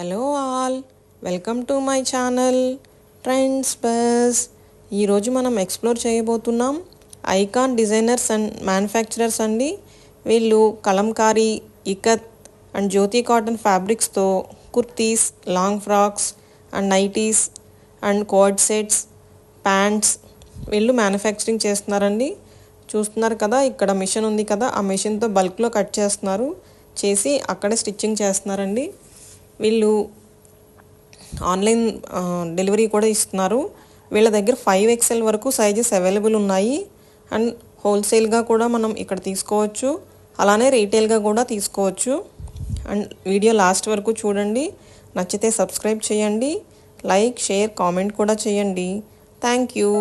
Hello all, welcome to my channel trends bus. ఈరోజు మనం explore చేయబోతున్నాం ఐకాన్ డిజైనర్స్ అండ్ మ్యానుఫ్యాక్చరర్స్ అండి. వీళ్ళు కలంకారీ, ఇకత్ అండ్ జ్యోతి కాటన్ ఫ్యాబ్రిక్స్తో kurtis, long frocks and nighties and code sets, pants వీళ్ళు manufacturing చేస్తున్నారండి. చూస్తున్నారు కదా, ఇక్కడ మిషన్ ఉంది కదా, ఆ మిషన్తో బల్క్లో కట్ చేసి అక్కడే స్టిచ్చింగ్ చేస్తున్నారండి. వీళ్ళు ఆన్లైన్ డెలివరీ కూడా ఇస్తున్నారు. వీళ్ళ దగ్గర 5XL వరకు సైజెస్ అవైలబుల్ ఉన్నాయి. అండ్ హోల్సేల్గా కూడా మనం ఇక్కడ తీసుకోవచ్చు, అలానే రీటైల్గా కూడా తీసుకోవచ్చు. అండ్ వీడియో లాస్ట్ వరకు చూడండి. నచ్చితే సబ్స్క్రైబ్ చేయండి, లైక్, షేర్, కామెంట్ కూడా చేయండి. Thank you.